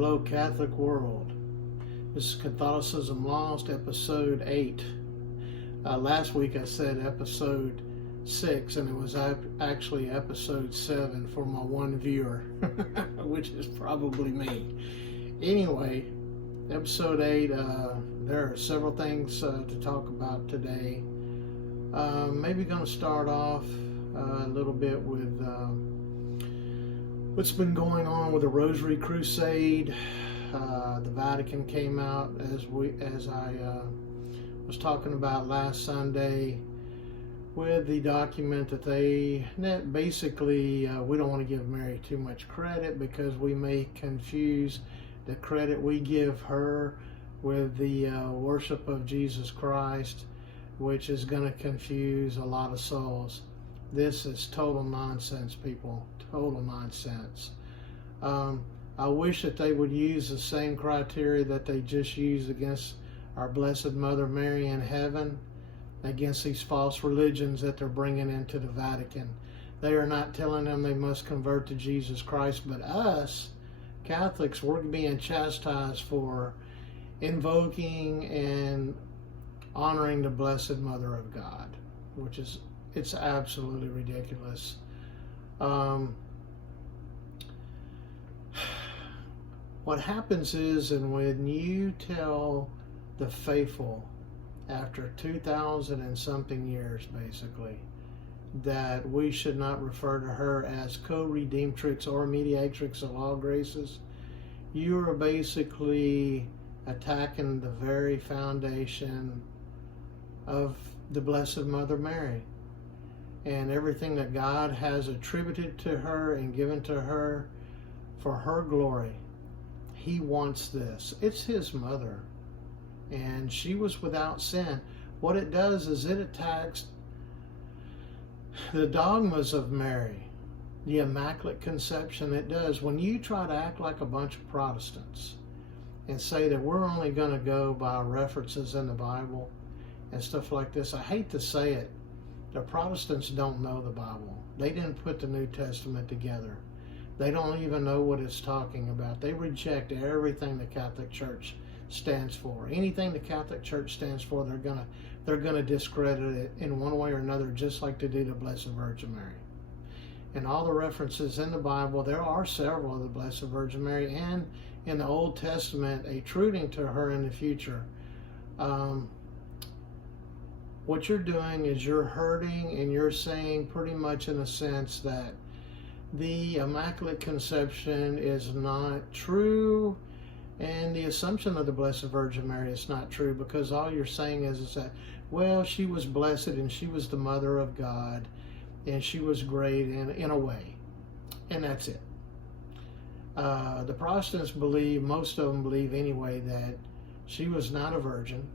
Hello, Catholic world. This is Catholicism Lost, episode 8. Last week I said episode 6, and it was actually episode 7 for my one viewer, which is probably me. Anyway, episode 8, there are several things to talk about today. Maybe going to start off a little bit with what's been going on with the Rosary Crusade. The Vatican came out, as I was talking about last Sunday, with the document that basically we don't want to give Mary too much credit because we may confuse the credit we give her with the worship of Jesus Christ, which is going to confuse a lot of souls. This is total nonsense, people. Total nonsense. I wish that they would use the same criteria that they just used against our Blessed Mother Mary in heaven, against these false religions that they're bringing into the Vatican. They are not telling them they must convert to Jesus Christ, but us, Catholics, we're being chastised for invoking and honoring the Blessed Mother of God, which is, it's absolutely ridiculous. What happens is, and when you tell the faithful after 2,000 and something years, basically, that we should not refer to her as co-redemptrix or mediatrix of all graces, you are basically attacking the very foundation of the Blessed Mother Mary and everything that God has attributed to her and given to her for her glory. He wants this. It's his mother, and she was without sin. What it does is it attacks the dogmas of Mary, the Immaculate Conception. It does. When you try to act like a bunch of Protestants and say that we're only going to go by references in the Bible and stuff like this, I hate to say it, the Protestants don't know the Bible. They didn't put the New Testament together. They don't even know what it's talking about. They reject everything the Catholic Church stands for. Anything the Catholic Church stands for, they're gonna discredit it in one way or another, just like they do the Blessed Virgin Mary. And all the references in the Bible, there are several of the Blessed Virgin Mary, and in the Old Testament, alluding to her in the future. What you're doing is you're hurting, and you're saying pretty much in a sense that the Immaculate Conception is not true, and the Assumption of the Blessed Virgin Mary is not true, because all you're saying is that, well, she was blessed and she was the Mother of God and she was great in a way, and that's it. The Protestants believe, most of them believe anyway, that she was not a virgin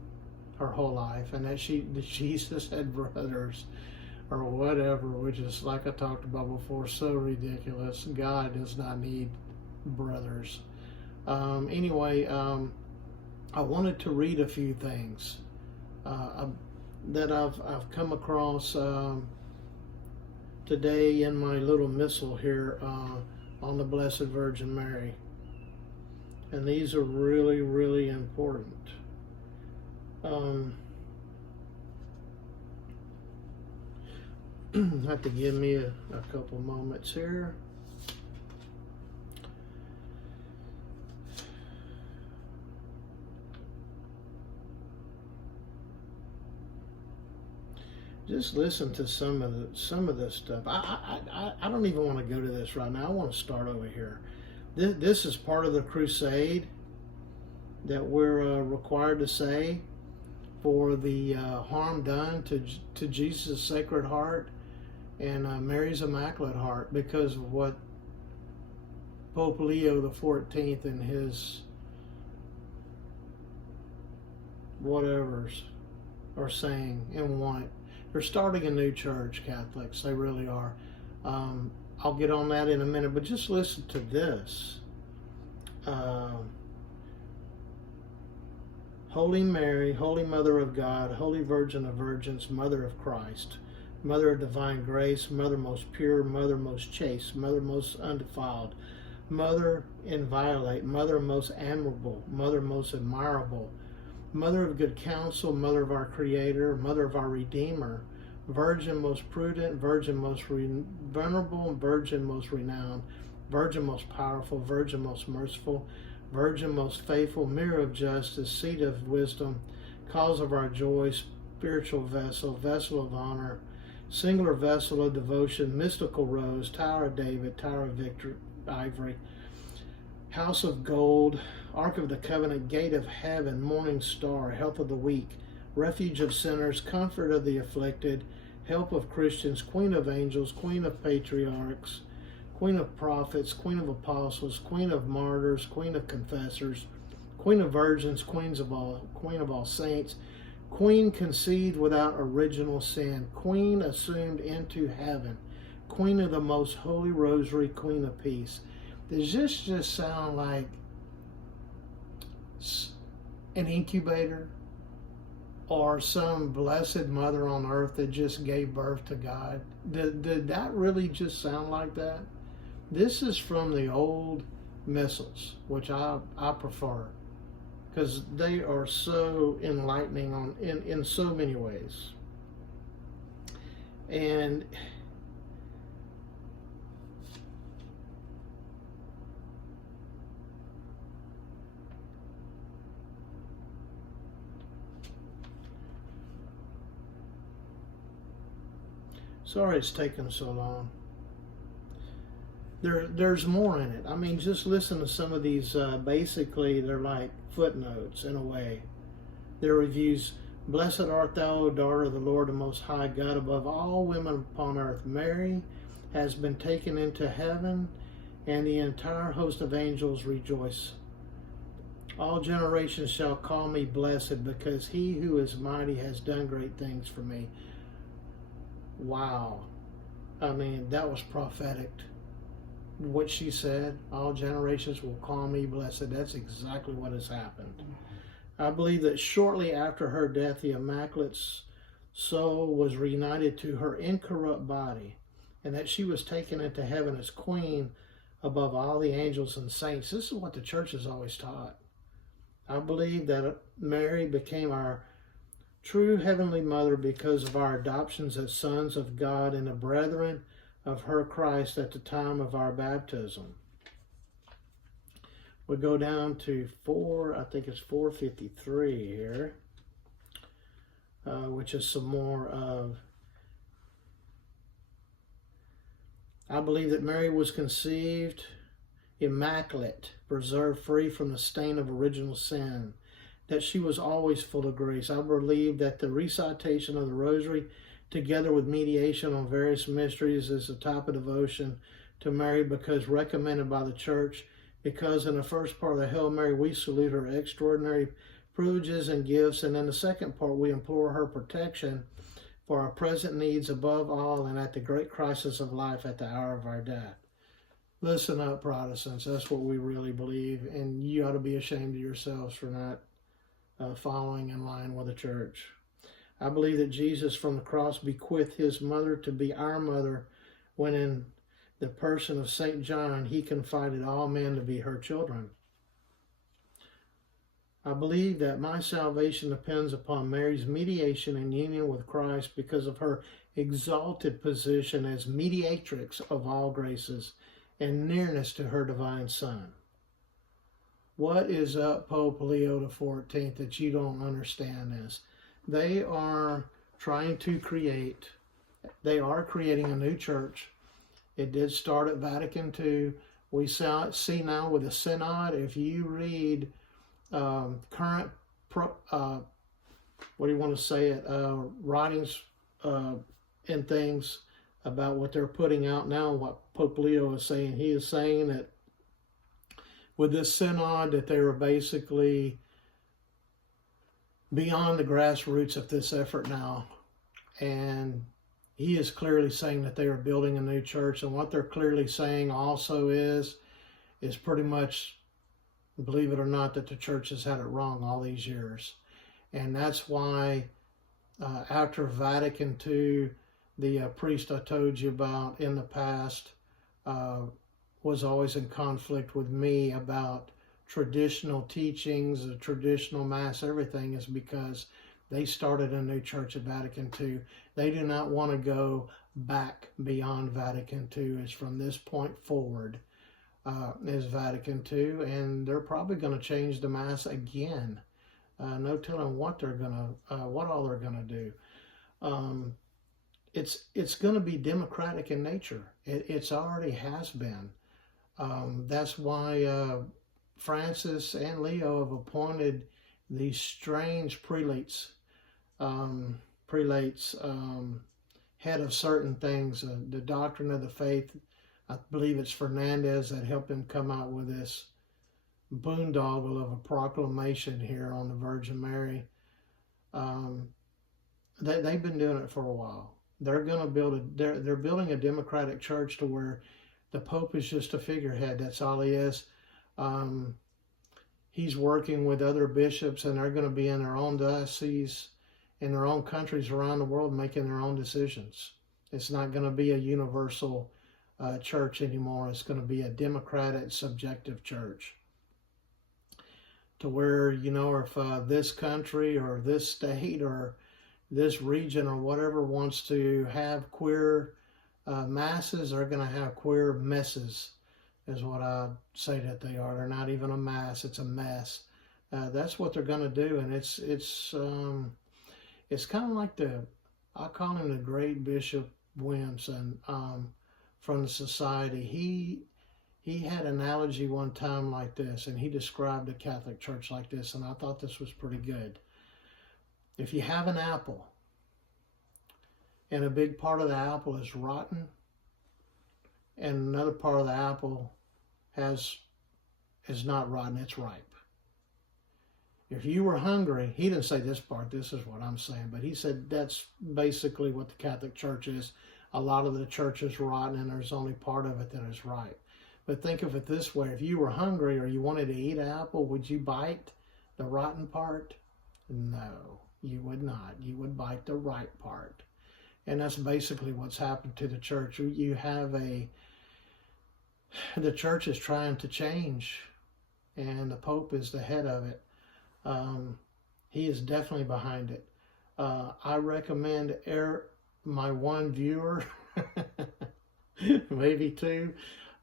her whole life, and that Jesus had brothers or whatever, which is, like I talked about before, so ridiculous. God does not need brothers. Anyway, I wanted to read a few things that I've come across today in my little missal here on the Blessed Virgin Mary, and these are really, really important. Have to give me a couple moments here. Just listen to some of this stuff. I don't even want to go to this right now. I want to start over here. This is part of the crusade that we're required to say for the harm done to Jesus' Sacred Heart and Mary's Immaculate Heart, because of what Pope Leo XIV and his whatevers are saying and want. They're starting a new church, Catholics. They really are. I'll get on that in a minute, but just listen to this. Holy Mary, Holy Mother of God, Holy Virgin of Virgins, Mother of Christ, Mother of divine grace, Mother most pure, Mother most chaste, Mother most undefiled, Mother inviolate, Mother most admirable, Mother most admirable, Mother of good counsel, Mother of our Creator, Mother of our Redeemer, Virgin most prudent, Virgin most venerable, Virgin most renowned, Virgin most powerful, Virgin most merciful, Virgin most faithful, Mirror of justice, Seat of wisdom, Cause of our joy, Spiritual vessel, Vessel of honor, Singular vessel of devotion, Mystical rose, Tower of David, Tower of victory, ivory, House of gold, Ark of the covenant, Gate of heaven, Morning star, Help of the weak, Refuge of sinners, Comfort of the afflicted, Help of Christians, Queen of angels, Queen of patriarchs, Queen of prophets, Queen of apostles, Queen of martyrs, Queen of confessors, Queen of virgins, Queen of all saints, Queen conceived without original sin, Queen assumed into heaven, Queen of the most holy rosary, Queen of peace. Does this just sound like an incubator or some blessed mother on earth that just gave birth to God? Did that really just sound like that? This is from the old missals, which I prefer, because they are so enlightening in so many ways. And sorry it's taken so long. There's more in it. I mean, just listen to some of these. Basically, they're like footnotes in a way. Their reviews. Blessed art thou, O daughter of the Lord, the Most High God, above all women upon earth. Mary has been taken into heaven, and the entire host of angels rejoice. All generations shall call me blessed, because he who is mighty has done great things for me. Wow. I mean, that was prophetic. What she said, all generations will call me blessed. That's exactly what has happened. I believe that shortly after her death, the Immaculate soul was reunited to her incorrupt body, and that she was taken into heaven as queen above all the angels and saints. This is what the church has always taught. I believe that Mary became our true heavenly mother because of our adoptions as sons of God and the brethren of her Christ at the time of our baptism. We go down to 453 here, which is some more of, I believe that Mary was conceived immaculate, preserved free from the stain of original sin, that she was always full of grace. I believe that the recitation of the Rosary, together with mediation on various mysteries, is the type of devotion to Mary, because recommended by the Church, because in the first part of the Hail Mary, we salute her extraordinary privileges and gifts, and in the second part, we implore her protection for our present needs above all, and at the great crisis of life at the hour of our death. Listen up, Protestants. That's what we really believe, and you ought to be ashamed of yourselves for not following in line with the Church. I believe that Jesus from the cross bequeathed his mother to be our mother, when in the person of St. John, he confided all men to be her children. I believe that my salvation depends upon Mary's mediation and union with Christ because of her exalted position as mediatrix of all graces and nearness to her divine Son. What is up, Pope Leo XIV, that you don't understand this? They are trying to create, they are creating a new church. It did start at Vatican II. We see now with the Synod, if you read current, writings and things about what they're putting out now, what Pope Leo is saying. He is saying that with this Synod, that they were basically beyond the grassroots of this effort now. And he is clearly saying that they are building a new church. And what they're clearly saying also is pretty much, believe it or not, that the church has had it wrong all these years. And that's why after Vatican II, the priest I told you about in the past was always in conflict with me about traditional teachings, the traditional Mass, everything, is because they started a new church at Vatican II. They do not want to go back beyond Vatican II. It's from this point forward is Vatican II, and they're probably going to change the Mass again. No telling what they're gonna, what all they're gonna do. It's going to be democratic in nature. It's already has been. That's why Francis and Leo have appointed these strange prelates, head of certain things. The doctrine of the faith, I believe it's Fernandez that helped him come out with this boondoggle of a proclamation here on the Virgin Mary. They've been doing it for a while. They're going to build they're building a democratic church to where the Pope is just a figurehead. That's all he is. He's working with other bishops, and they're going to be in their own dioceses, in their own countries around the world, making their own decisions. It's not going to be a universal church anymore. It's going to be a democratic, subjective church. To where, you know, if this country or this state or this region or whatever wants to have queer masses, are going to have queer messes, is what I say that they are. They're not even a mass; it's a mess. That's what they're going to do, and it's kind of like I call him the Great Bishop Williamson from the Society. He had an analogy one time like this, and he described the Catholic Church like this, and I thought this was pretty good. If you have an apple, and a big part of the apple is rotten, and another part of the apple is not rotten, it's ripe. If you were hungry, he didn't say this part, this is what I'm saying, but he said that's basically what the Catholic Church is. A lot of the church is rotten, and there's only part of it that is ripe. But think of it this way: if you were hungry or you wanted to eat an apple, would you bite the rotten part? No, you would not. You would bite the ripe part. And that's basically what's happened to the church. The church is trying to change, and the Pope is the head of it. He is definitely behind it. I recommend my one viewer, maybe two,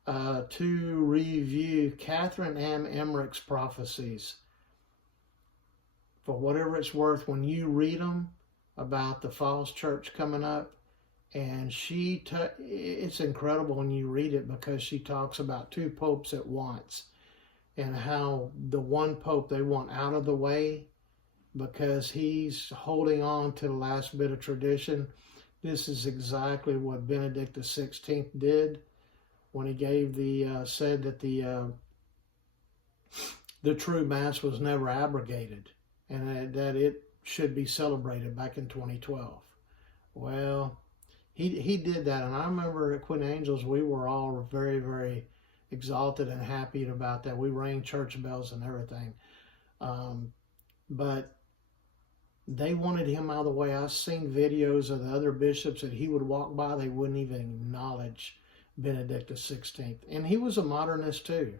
to review Catherine M. Emmerich's prophecies. For whatever it's worth, when you read them about the false church coming up, and it's incredible when you read it, because she talks about two popes at once, and how the one pope they want out of the way because he's holding on to the last bit of tradition. This is exactly what Benedict XVI did when he gave said that the true Mass was never abrogated, and that it should be celebrated back in 2012. Well, he did that, and I remember at Queen Angels we were all very, very exalted and happy about that. We rang church bells and everything, but they wanted him out of the way. I've seen videos of the other bishops that he would walk by, they wouldn't even acknowledge Benedict XVI. And he was a modernist too,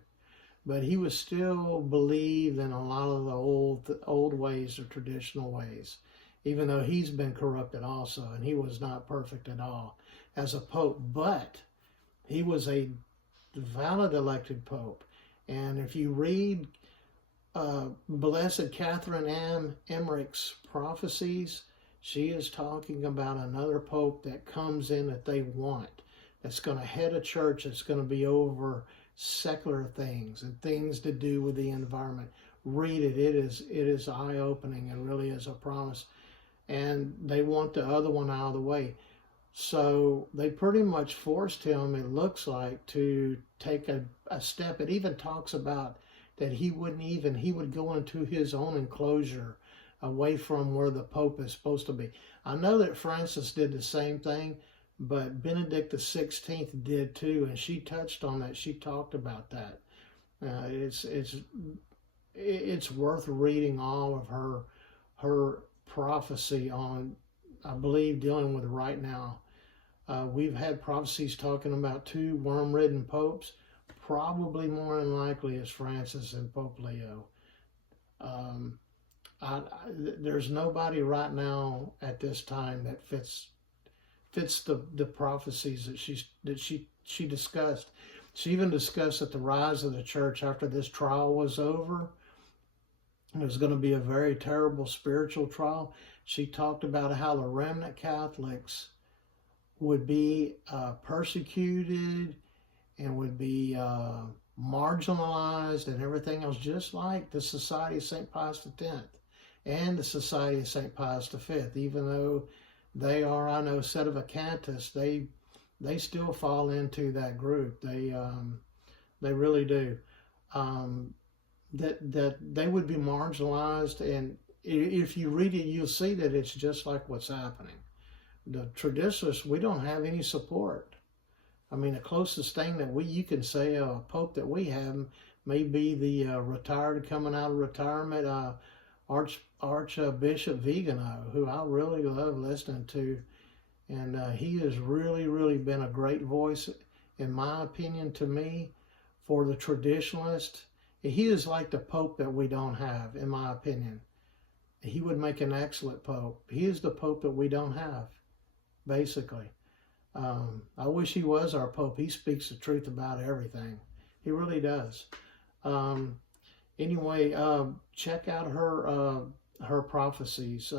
but he was still believed in a lot of the old ways, or traditional ways, even though he's been corrupted also, and he was not perfect at all as a pope. But he was a valid elected pope. And if you read Blessed Catherine M. Emmerich's prophecies, she is talking about another pope that comes in that they want, that's going to head a church that's going to be over secular things and things to do with the environment. Read it. It is eye-opening. It really is a promise. And they want the other one out of the way. So they pretty much forced him, it looks like, to take a step. It even talks about that he would go into his own enclosure away from where the Pope is supposed to be. I know that Francis did the same thing, but Benedict XVI did too, and she touched on that. She talked about that. It's worth reading all of her prophecy on, I believe, dealing with right now. We've had prophecies talking about two worm-ridden popes. probably more than likely is Francis and Pope Leo. Um, there's nobody right now at this time that fits the prophecies that she discussed. She even discussed that the rise of the church after this trial was over, it was going to be a very terrible spiritual trial. She talked about how the remnant Catholics would be persecuted and would be marginalized and everything else, just like the Society of St. Pius X and the Society of St. Pius V. Even though they are, I know, Sedevacantists, they still fall into that group. They really do. That they would be marginalized, and if you read it, you'll see that it's just like what's happening. The traditionalists, we don't have any support. I mean, the closest thing that you can say a pope that we have may be the retired, coming out of retirement, Archbishop Vigano, who I really love listening to. And he has really, really been a great voice, in my opinion, to me, for the traditionalist. He is like the pope that we don't have, in my opinion. He would make an excellent pope. He is the pope that we don't have, basically. I wish he was our pope. He speaks the truth about everything. He really does. Anyway, check out her prophecies.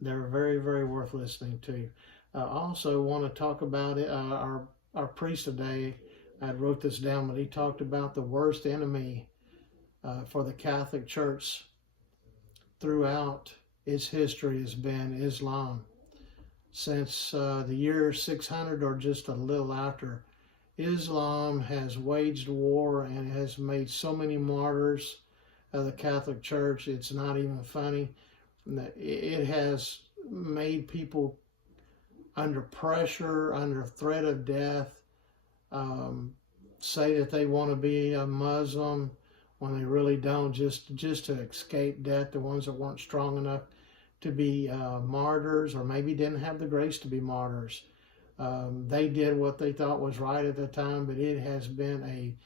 They're very, very worth listening to. I also want to talk about it. Our priest today, I wrote this down, but he talked about the worst enemy for the Catholic Church throughout its history has been Islam. Since the year 600 or just a little after, Islam has waged war and has made so many martyrs of the Catholic Church. It's not even funny. It has made people under pressure, under threat of death, say that they want to be a Muslim when they really don't, just to escape death. The ones that weren't strong enough to be martyrs, or maybe didn't have the grace to be martyrs. They did what they thought was right at the time, but it has been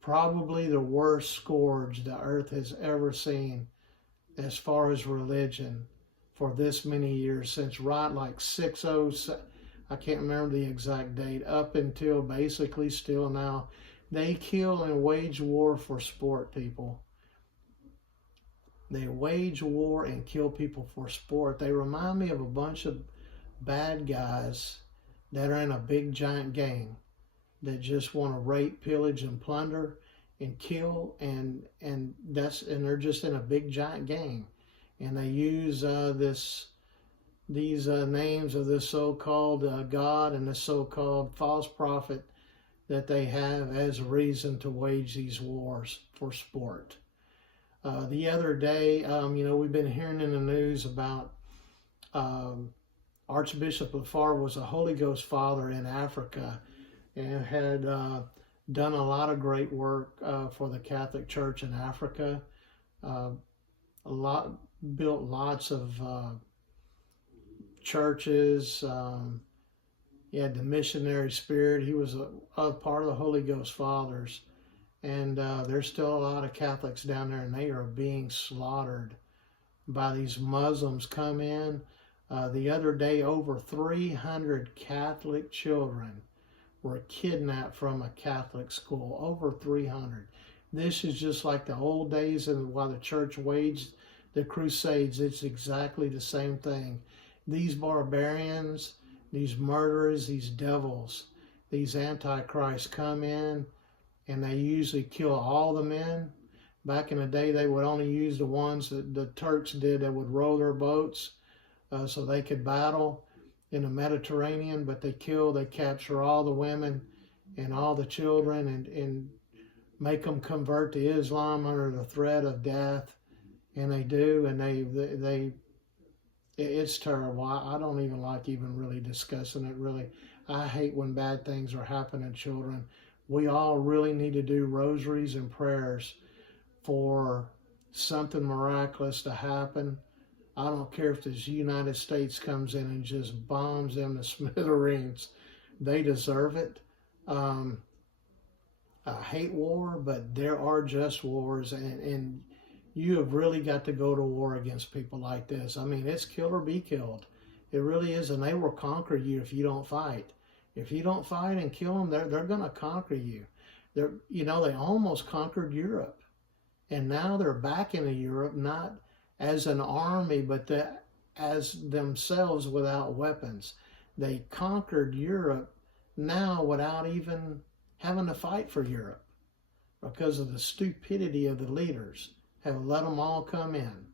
probably the worst scourge the earth has ever seen as far as religion for this many years, since right like 607, I can't remember the exact date, up until basically still now. They kill and wage war for sport, people. They wage war and kill people for sport. They remind me of a bunch of bad guys that are in a big giant gang that just want to rape, pillage, and plunder and kill, and they're just in a big giant gang, and they use these names of this so-called God and this so-called false prophet that they have as a reason to wage these wars for sport. The other day, we've been hearing in the news about Archbishop Lafar was a Holy Ghost father in Africa and had done a lot of great work for the Catholic Church in Africa. Built lots of churches. He had the missionary spirit. He was a part of the Holy Ghost Fathers. And there's still a lot of Catholics down there, and they are being slaughtered by these Muslims come in. The other day, over 300 Catholic children were kidnapped from a Catholic school. Over 300. This is just like the old days, and while the church waged the Crusades, it's exactly the same thing. These barbarians, these murderers, these devils, these antichrists come in, and they usually kill all the men. Back in the day, they would only use the ones that the Turks did that would row their boats so they could battle in the Mediterranean, but they capture all the women and all the children and make them convert to Islam under the threat of death. And they do, and it's terrible. I don't even like even really discussing it, really. I hate when bad things are happening to children. We all really need to do rosaries and prayers for something miraculous to happen. I don't care if the United States comes in and just bombs them to smithereens. They deserve it. hate war, but there are just wars, and you have really got to go to war against people like this. I mean, it's kill or be killed. It really is, and they will conquer you if you don't fight. If you don't fight and kill them, they're going to conquer you. They almost conquered Europe, and now they're back into Europe, not as an army, but as themselves without weapons. They conquered Europe now without even having to fight for Europe because of the stupidity of the leaders. Have let them all come in,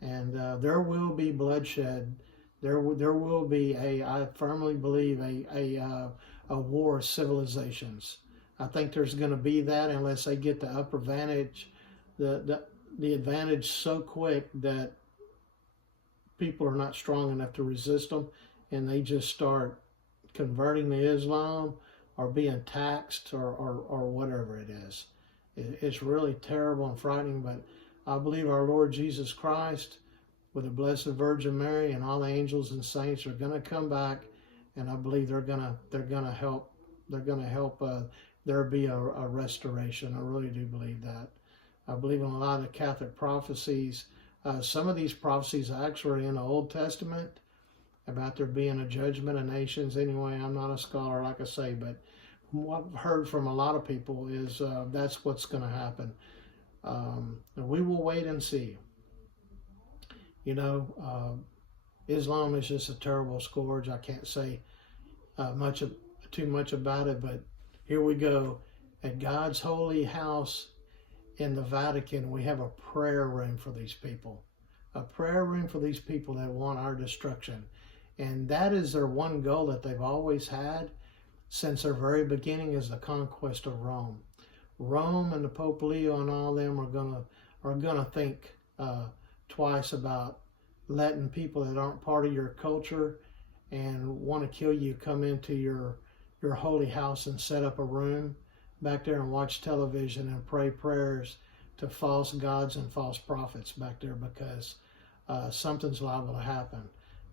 and there will be bloodshed. There will be I firmly believe a war of civilizations. I think there's going to be that unless they get the upper advantage, the advantage so quick that people are not strong enough to resist them, and they just start converting to Islam or being taxed or whatever it is. It's really terrible and frightening, but I believe our Lord Jesus Christ with the Blessed Virgin Mary and all the angels and saints are going to come back, and I believe they're going to help there be a restoration. I really do believe that. I believe in a lot of Catholic prophecies. Some of these prophecies actually are in the Old Testament about there being a judgment of nations. Anyway, I'm not a scholar, like I say, but what I've heard from a lot of people is that's what's going to happen. We will wait and see. Islam is just a terrible scourge. I can't say too much about it, but here we go. At God's holy house in the Vatican, we have a prayer room for these people. A prayer room for these people that want our destruction. And that is their one goal that they've always had since their very beginning, is the conquest of Rome. Rome and the Pope Leo and all them are gonna think twice about letting people that aren't part of your culture and want to kill you come into your holy house and set up a room back there and watch television and pray prayers to false gods and false prophets back there, because something's liable to happen.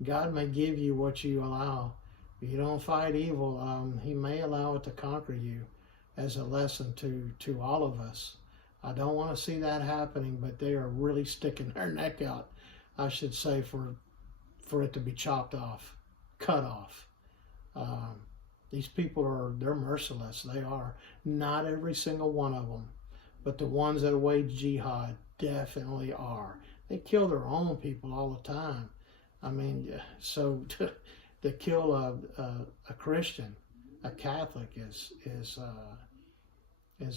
God may give you what you allow. If you don't fight evil, he may allow it to conquer you as a lesson to all of us. I don't want to see that happening, but they are really sticking their neck out, I should say, for it to be chopped off, cut off. These people they're merciless. They are. Not every single one of them, but the ones that wage jihad definitely are. They kill their own people all the time. I mean, so to kill a Christian, a Catholic is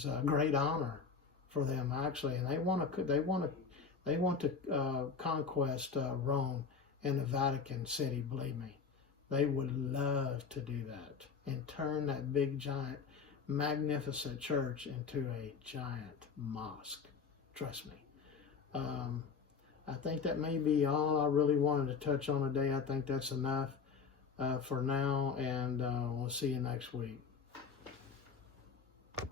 a great honor for them, actually, and they want to conquest Rome and the Vatican City. Believe me, they would love to do that and turn that big, giant, magnificent church into a giant mosque. Trust me. I think that may be all I really wanted to touch on today. I think that's enough for now, and we'll see you next week.